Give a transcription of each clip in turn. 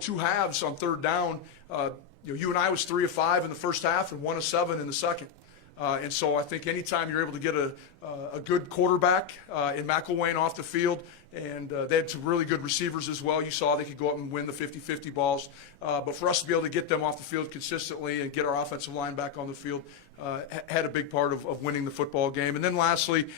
2 halves on third down. You and I was 3 of 5 in the first half and 1 of 7 in the second. And so I think anytime you're able to get a good quarterback in McElwain off the field, and they had some really good receivers as well. You saw they could go up and win the 50-50 balls. But for us to be able to get them off the field consistently and get our offensive line back on the field had a big part of winning the football game. And then lastly,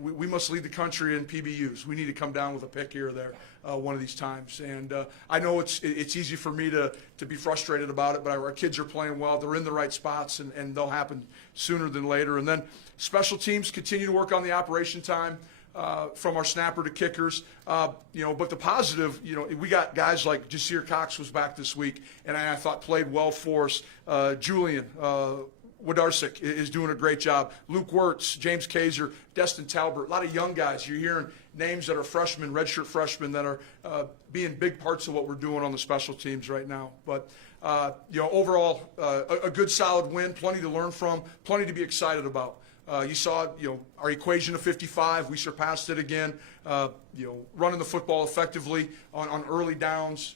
we must lead the country in PBUs. We need to come down with a pick here or there one of these times. And I know it's easy for me to be frustrated about it, but our kids are playing well. They're in the right spots, and they'll happen sooner than later. And then special teams continue to work on the operation time. From our snapper to kickers, but the positive, we got guys like Jasir Cox was back this week, and I thought played well for us. Julian Wodarczyk is doing a great job. Luke Wirtz, James Kaiser, Destin Talbert, a lot of young guys. You're hearing names that are freshmen, redshirt freshmen, that are being big parts of what we're doing on the special teams right now. But overall, a good solid win, plenty to learn from, plenty to be excited about. You saw, our equation of 55. We surpassed it again. Running the football effectively on early downs,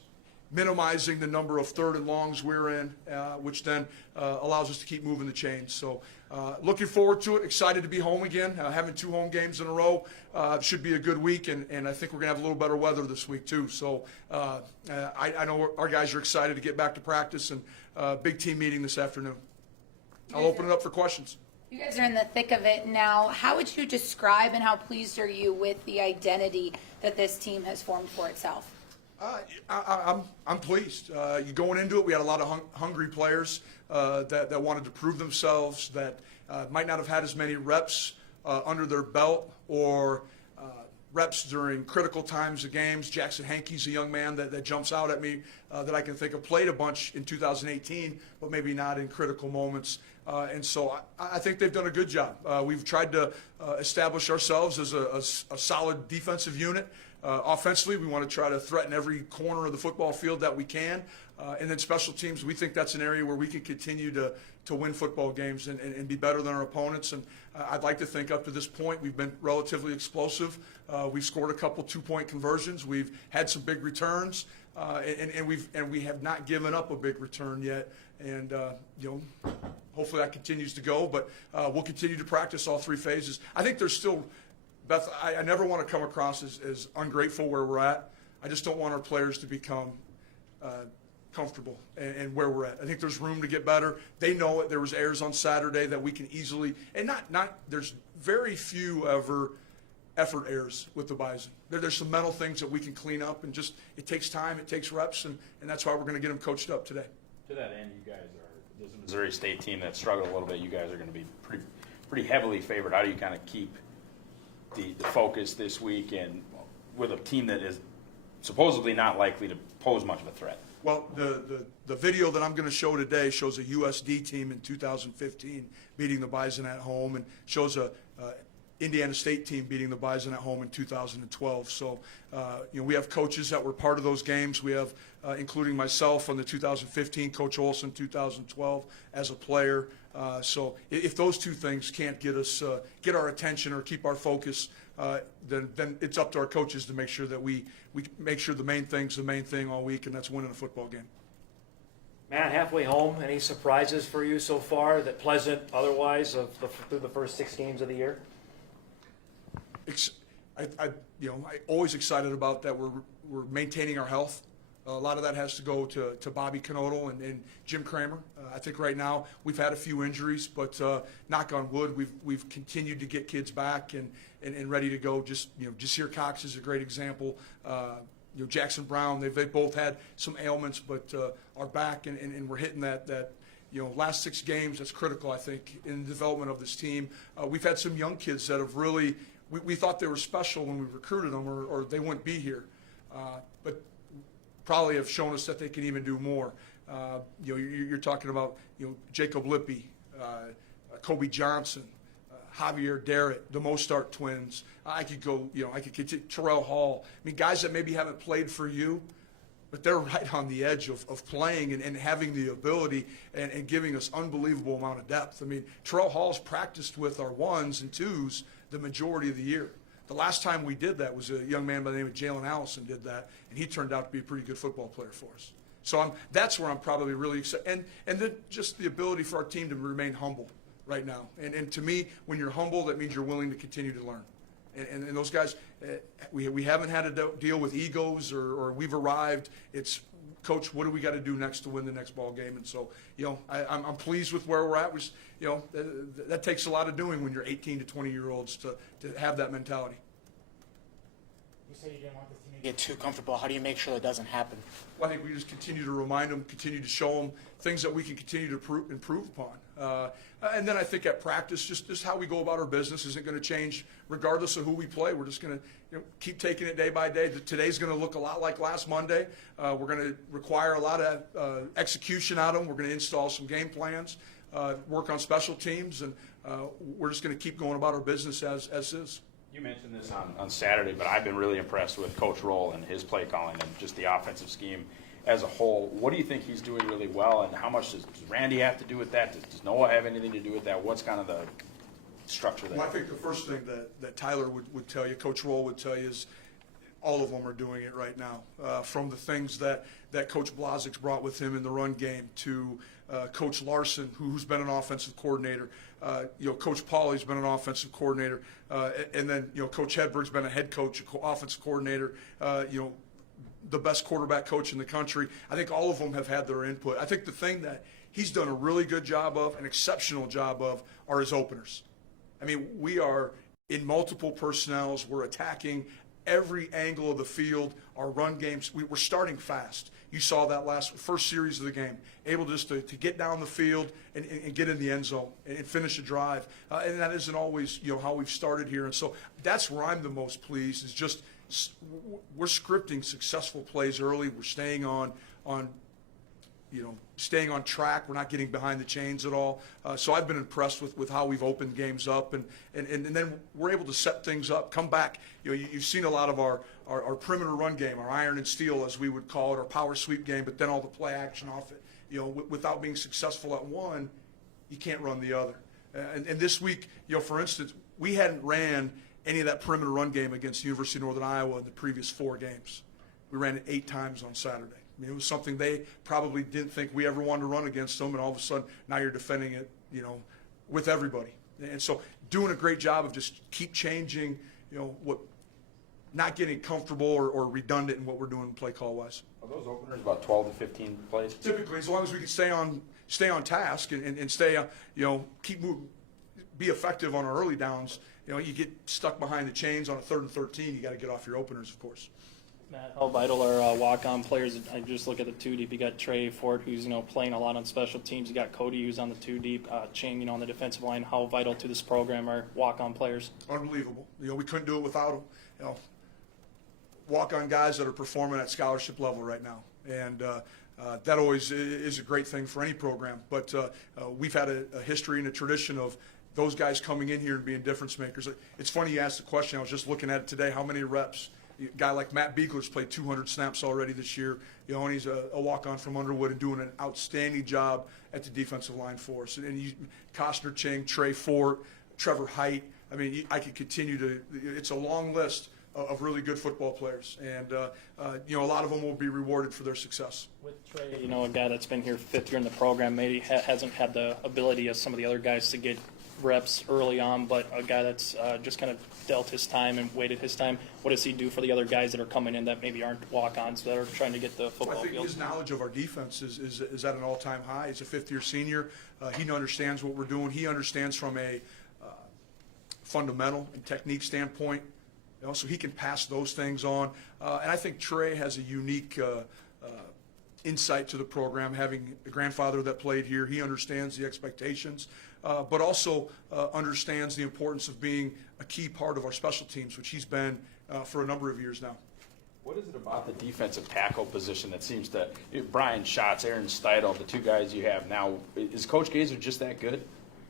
minimizing the number of third and longs we're in, which then allows us to keep moving the chains. So looking forward to it. Excited to be home again. Having 2 home games in a row should be a good week, and I think we're going to have a little better weather this week too. So I know our guys are excited to get back to practice, and big team meeting this afternoon. I'll open it up for questions. You guys are in the thick of it now. How would you describe and how pleased are you with the identity that this team has formed for itself? I'm pleased. Going into it, we had a lot of hungry players that wanted to prove themselves, that might not have had as many reps under their belt or reps during critical times of games. Jackson Hankey's a young man that jumps out at me that I can think of, played a bunch in 2018, but maybe not in critical moments. And so I think they've done a good job. We've tried to establish ourselves as a solid defensive unit. Offensively, we want to try to threaten every corner of the football field that we can. And then special teams, we think that's an area where we can continue to win football games and be better than our opponents. And I'd like to think up to this point we've been relatively explosive. We've scored a couple 2-point conversions. We've had some big returns, and we have not given up a big return yet. And hopefully that continues to go. But we'll continue to practice all 3 phases. I think there's still, Beth, I never want to come across as ungrateful where we're at. I just don't want our players to become comfortable and where we're at. I think there's room to get better. They know it. There was errors on Saturday that we can easily, and not there's very few ever effort errors with the Bison. There's some mental things that we can clean up, and just it takes time, it takes reps, and that's why we're going to get them coached up today. To that end, you guys are, there's a Missouri State team that struggled a little bit. You guys are going to be pretty heavily favored. How do you kind of keep the focus this week and with a team that is supposedly not likely to pose much of a threat? Well, the video that I'm going to show today shows a USD team in 2015 beating the Bison at home, and shows a Indiana State team beating the Bison at home in 2012. So, we have coaches that were part of those games. We have, including myself on the 2015, Coach Olson 2012 as a player. So if those 2 things can't get our attention or keep our focus, then it's up to our coaches to make sure that we make sure the main thing's the main thing all week, and that's winning a football game. Matt, halfway home, any surprises for you so far, that pleasant otherwise, through the first 6 games of the year? I always excited about that we're maintaining our health. A lot of that has to go to Bobby Knodel and Jim Kramer. I think right now we've had a few injuries, but knock on wood, we've continued to get kids back and ready to go. Jasir Cox is a great example. Jackson Brown, they've both had some ailments, but are back, and we're hitting that last 6 games. That's critical, I think, in the development of this team. We've had some young kids that have really. We thought they were special when we recruited them, or they wouldn't be here. But probably have shown us that they can even do more. You're talking about Jacob Lippy, Kobe Johnson, Javier Derritt, the Mostart twins. I could go. I could continue, Terrell Hall. I mean, guys that maybe haven't played for you, but they're right on the edge of playing and having the ability and giving us unbelievable amount of depth. I mean, Terrell Hall's practiced with our 1s and 2s the majority of the year. The last time we did that was a young man by the name of Jalen Allison did that, and he turned out to be a pretty good football player for us. So that's where I'm probably really excited. And then just the ability for our team to remain humble right now. And to me, when you're humble, that means you're willing to continue to learn. And those guys, we haven't had to deal with egos or we've arrived. It's, Coach, what do we got to do next to win the next ball game? And so, I'm pleased with where we're at. That takes a lot of doing when you're 18 to 20-year-olds to have that mentality. You said you didn't want this team to get too comfortable. How do you make sure that doesn't happen? Well, I think we just continue to remind them, continue to show them things that we can continue to improve upon. And then I think at practice, just how we go about our business isn't going to change regardless of who we play. We're just going to keep taking it day by day. Today's going to look a lot like last Monday. We're going to require a lot of execution out of them. We're going to install some game plans, work on special teams, and we're just going to keep going about our business as is. You mentioned this on Saturday, but I've been really impressed with Coach Roll and his play calling and just the offensive scheme as a whole. What do you think he's doing really well, and how much does Randy have to do with that? Does Noah have anything to do with that? What's kind of the structure there? Well, I think the first thing that Tyler would tell you, Coach Roll would tell you, is all of them are doing it right now. From the things that Coach Blazik's brought with him in the run game to Coach Larson, who's been an offensive coordinator. Coach Pauley's been an offensive coordinator. And then, Coach Hedberg's been a head coach, offensive coordinator, the best quarterback coach in the country. I think all of them have had their input. I think the thing that he's done a really good job of, an exceptional job of, are his openers. I mean, we are in multiple personnels. We're attacking every angle of the field. Our run games, we're starting fast. You saw that first series of the game, able just to get down the field and get in the end zone and finish a drive. And that isn't always how we've started here. And so that's where I'm the most pleased, is just we're scripting successful plays early. We're staying on track. We're not getting behind the chains at all. So I've been impressed with how we've opened games up, and then we're able to set things up, come back. You've seen a lot of our perimeter run game, our iron and steel, as we would call it, our power sweep game, but then all the play action off it. Without being successful at one, you can't run the other. And this week, for instance, we hadn't ran any of that perimeter run game against the University of Northern Iowa in the previous 4 games. We ran it 8 times on Saturday. I mean, it was something they probably didn't think we ever wanted to run against them, and all of a sudden now you're defending it, with everybody. And so doing a great job of just keep changing, not getting comfortable or redundant in what we're doing play call wise. Are those openers about 12 to 15 plays? Typically, as long as we can stay on task and stay, keep moving, be effective on our early downs. You get stuck behind the chains on a 3rd and 13, you got to get off your openers, of course. Matt, how vital are walk-on players? I just look at the 2 deep. You got Trey Ford, who's playing a lot on special teams. You got Cody, who's on the 2 deep. Ching, on the defensive line. How vital to this program are walk-on players? Unbelievable. We couldn't do it without them. Walk-on guys that are performing at scholarship level right now, and that always is a great thing for any program. But we've had a history and a tradition of those guys coming in here and being difference makers. It's funny you asked the question. I was just looking at it today. How many reps? A guy like Matt Beagler's played 200 snaps already this year, and he's a walk-on from Underwood and doing an outstanding job at the defensive line for us. And Costner, Ching, Trey Fort, Trevor Height. I mean, I could continue to. It's a long list of really good football players, and a lot of them will be rewarded for their success. With Trey, a guy that's been here 5th year in the program, maybe hasn't had the ability of some of the other guys to get reps early on, but a guy that's just kind of dealt his time and waited his time. What does he do for the other guys that are coming in that maybe aren't walk-ons, that are trying to get the football I think field? his knowledge of our defense is at an all-time high. He's a 5th-year senior. He understands what we're doing. He understands from a fundamental and technique standpoint, so he can pass those things on. And I think Trey has a unique insight to the program, having a grandfather that played here. He understands the expectations, but also understands the importance of being a key part of our special teams, which he's been for a number of years now. What is it about the defensive tackle position that seems to – Brian Schatz, Aaron Steidel, the 2 guys you have now, is Coach Gazer just that good?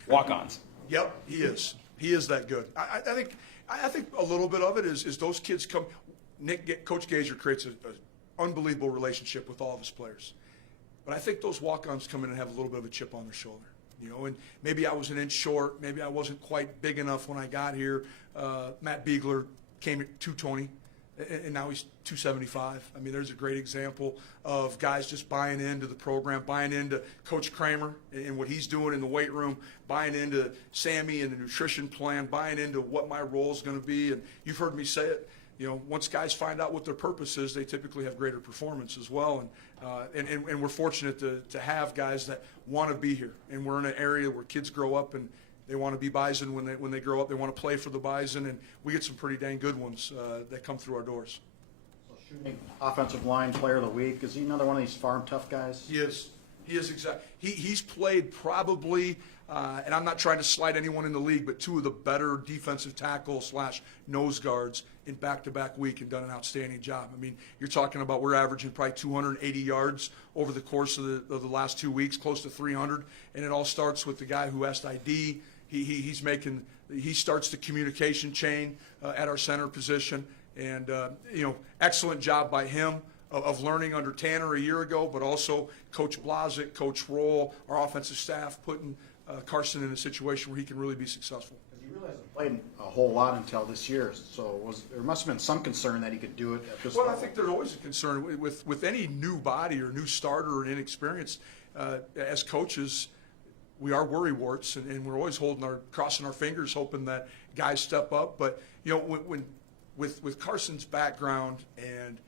Walk-ons. Yep, he is. He is that good. I think a little bit of it is those kids come – Coach Gazer creates an unbelievable relationship with all of his players. But I think those walk-ons come in and have a little bit of a chip on their shoulder. And maybe I was an inch short. Maybe I wasn't quite big enough when I got here. Matt Beagler came at 220, and now he's 275. I mean, there's a great example of guys just buying into the program, buying into Coach Kramer and what he's doing in the weight room, buying into Sammy and the nutrition plan, buying into what my role is going to be. And you've heard me say it. You know, once guys find out what their purpose is, they typically have greater performance as well. And we're fortunate to have guys that want to be here. And we're in an area where kids grow up and they want to be Bison when they grow up. They want to play for the Bison, and we get some pretty dang good ones that come through our doors. Shooting offensive line player of the week. Is he another one of these farm tough guys? He is. He is exactly. He's played probably, and I'm not trying to slight anyone in the league, but two of the better defensive tackles / nose guards in back-to-back week and done an outstanding job. I mean, you're talking about we're averaging probably 280 yards over the course of the last 2 weeks, close to 300, and it all starts with the guy who asked ID. He starts the communication chain at our center position. And, excellent job by him of learning under Tanner a year ago, but also Coach Blazik, Coach Roll, our offensive staff, putting Carson in a situation where he can really be successful. He really hasn't played a whole lot until this year, so there must have been some concern that he could do it at this Well, level. I think there's always a concern with any new body or new starter or inexperienced. As coaches, we are worrywarts, and we're always crossing our fingers, hoping that guys step up. But, with Carson's background, and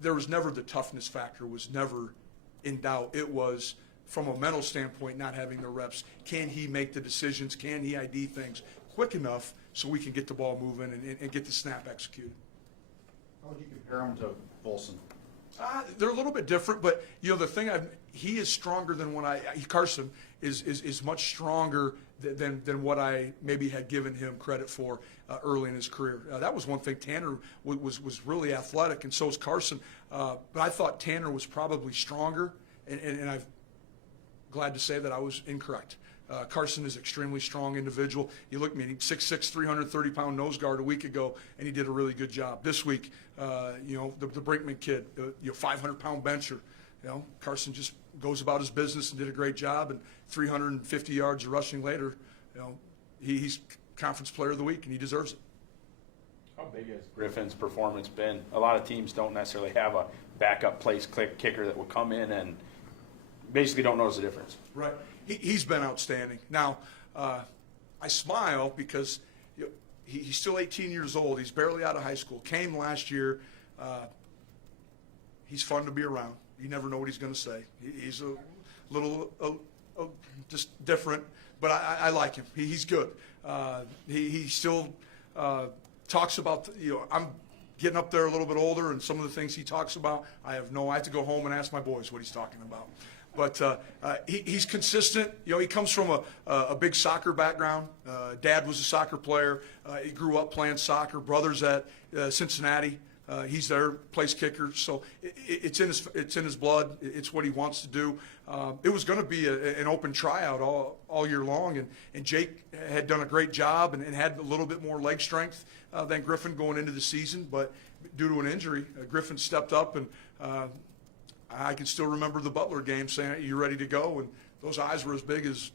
there was never the toughness factor was never in doubt. It was from a mental standpoint, not having the reps. Can he make the decisions? Can he ID things quick enough so we can get the ball moving and get the snap executed? How would you compare him to Volson? They're a little bit different, but the thing he is stronger than Carson is much stronger than what I maybe had given him credit for early in his career. That was one thing. Tanner was really athletic, and so is Carson. But I thought Tanner was probably stronger, and I'm glad to say that I was incorrect. Carson is an extremely strong individual. You look at me, 6'6", 330-pound nose guard a week ago, and he did a really good job. This week, the Brinkman kid, 500-pound bencher. Carson just goes about his business and did a great job, and 350 yards of rushing later, he's Conference Player of the Week, and he deserves it. How big has Griffin's performance been? A lot of teams don't necessarily have a backup place kicker that will come in and basically don't notice the difference. Right. He's been outstanding. Now, I smile because he's still 18 years old. He's barely out of high school. Came last year. He's fun to be around. You never know what he's going to say. He's a little just different, but I like him. He's good. He still talks about, I'm getting up there a little bit older, and some of the things he talks about, I have to go home and ask my boys what he's talking about. But he's consistent. He comes from a big soccer background. Dad was a soccer player. He grew up playing soccer. Brothers at Cincinnati. He's their place kicker, so it's in his blood. It's what he wants to do. It was going to be an open tryout all year long, and Jake had done a great job and had a little bit more leg strength than Griffin going into the season. But due to an injury, Griffin stepped up, and I can still remember the Butler game saying, "Are you ready to go?" And those eyes were as big as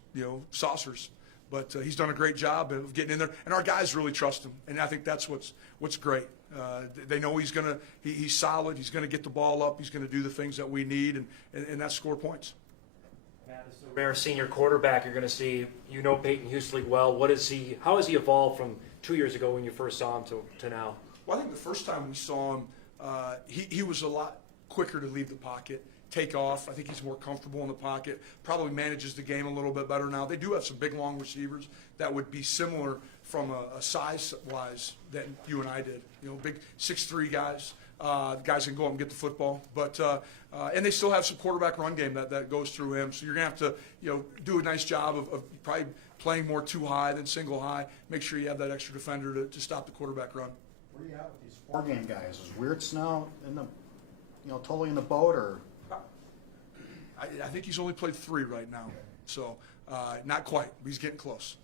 saucers. But he's done a great job of getting in there, and our guys really trust him, and I think that's what's great. They know he's solid. He's gonna get the ball up. He's gonna do the things that we need, and that's score points. Matt, this is a rare senior quarterback you're going to see. Peyton Hustley well. How has he evolved from 2 years ago when you first saw him to now? Well, I think the first time we saw him, he was a lot quicker to leave the pocket, take off. I think he's more comfortable in the pocket, probably manages the game a little bit better now. They do have some big, long receivers that would be similar from a size-wise that you and I did. Big 6'3" guys, guys can go up and get the football. But and they still have some quarterback run game that goes through him. So you're going to have to do a nice job of probably playing more two high than single high. Make sure you have that extra defender to stop the quarterback run. Where are you at with these 4-game guys? Is Weird now in the totally in the boat, or? I think he's only played 3 right now, so not quite. But he's getting close.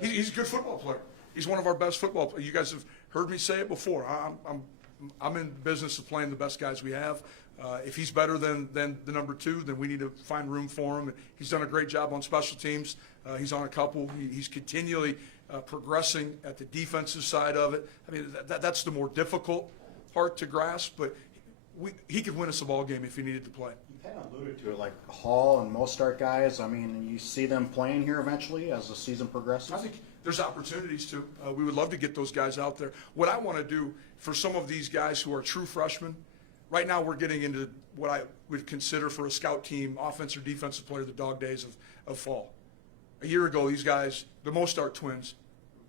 He's a good football player. He's one of our best football players. You guys have heard me say it before. I'm in business of playing the best guys we have. If he's better than the number 2, then we need to find room for him. He's done a great job on special teams. He's on a couple. He's continually progressing at the defensive side of it. I mean, that's the more difficult part to grasp, but he could win us a ball game if he needed to play. You kind of alluded to it, like Hall and Mostart guys. I mean, you see them playing here eventually as the season progresses? I think there's opportunities too. We would love to get those guys out there. What I want to do for some of these guys who are true freshmen, right now we're getting into what I would consider for a scout team, offense or defensive player, the dog days of fall. A year ago, these guys, the Mostart twins,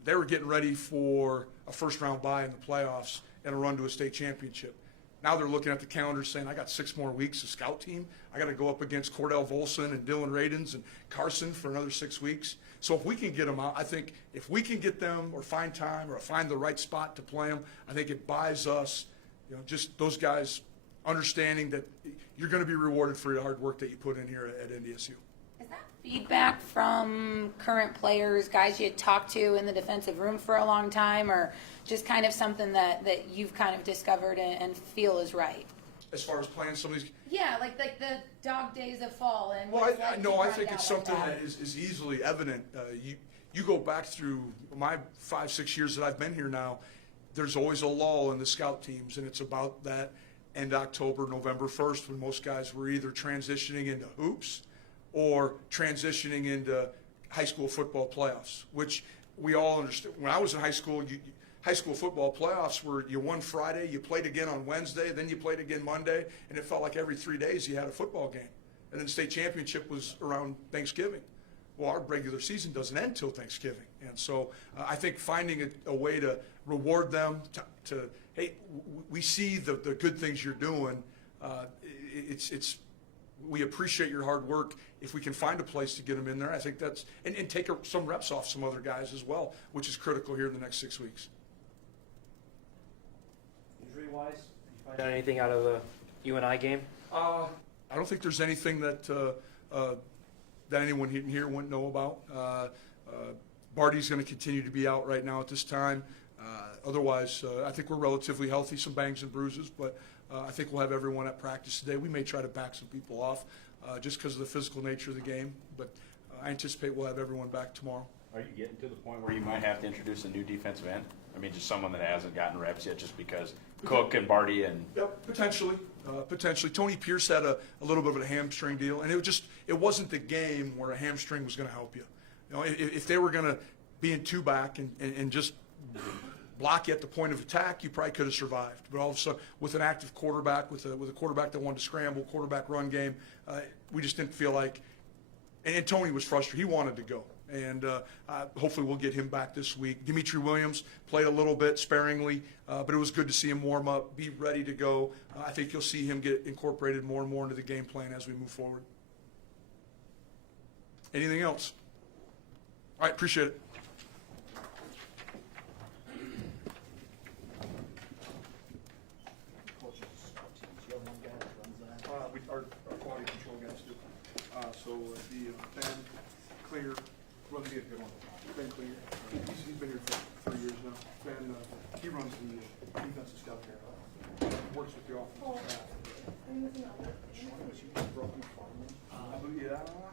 they were getting ready for a first-round bye in the playoffs and a run to a state championship. Now they're looking at the calendar saying, I got 6 more weeks of scout team. I got to go up against Cordell Volson and Dylan Radens and Carson for another 6 weeks. So if we can get them out, I think if we can get them or find time or find the right spot to play them, I think it buys us, just those guys understanding that you're going to be rewarded for the hard work that you put in here at NDSU. Is that feedback from current players, guys you had talked to in the defensive room for a long time, or just kind of something that you've kind of discovered and feel is right? As far as playing some of these, Yeah, like the dog days of fall and. well, what it's like to I run think down it's like something that. that is easily evident. You go back through my 5-6 years that I've been here now, there's always a lull in the scout teams, and it's about that end October, November 1st, when most guys were either transitioning into hoops or transitioning into high school football playoffs, which we all understood. When I was in high school, high school football playoffs were you won Friday, you played again on Wednesday, then you played again Monday, and it felt like every 3 days you had a football game. And then the state championship was around Thanksgiving. Well, our regular season doesn't end till Thanksgiving. And so I think finding a way to reward them, to hey, we see the good things you're doing. We appreciate your hard work. If we can find a place to get them in there, I think that's, and take some reps off some other guys as well, which is critical here in the next 6 weeks. Injury-wise, did you find out anything out of the UNI game? I don't think there's anything that anyone here wouldn't know about. Barty's going to continue to be out right now at this time. Otherwise, I think we're relatively healthy, some bangs and bruises, but I think we'll have everyone at practice today. We may try to back some people off just because of the physical nature of the game, but I anticipate we'll have everyone back tomorrow. Are you getting to the point where you might have to introduce a new defensive end? I mean, just someone that hasn't gotten reps yet, just because Cook and Barty and. Yep, potentially. Tony Pierce had a little bit of a hamstring deal, and it wasn't the game where a hamstring was going to help you. If they were going to be in two back and just block you at the point of attack, you probably could have survived. But all of a sudden, with an active quarterback, with a quarterback that wanted to scramble, quarterback run game, we just didn't feel like. And Tony was frustrated. He wanted to go. And hopefully we'll get him back this week. Dimitri Williams played a little bit sparingly, but it was good to see him warm up, be ready to go. I think you'll see him get incorporated more and more into the game plan as we move forward. Anything else? All right, appreciate it. Our quality control guys do. Ben Clear runs the good one. Ben Clear. He's been here for 3 years now. Ben, he runs the defensive scout here. Works with the offensive staff. Yeah.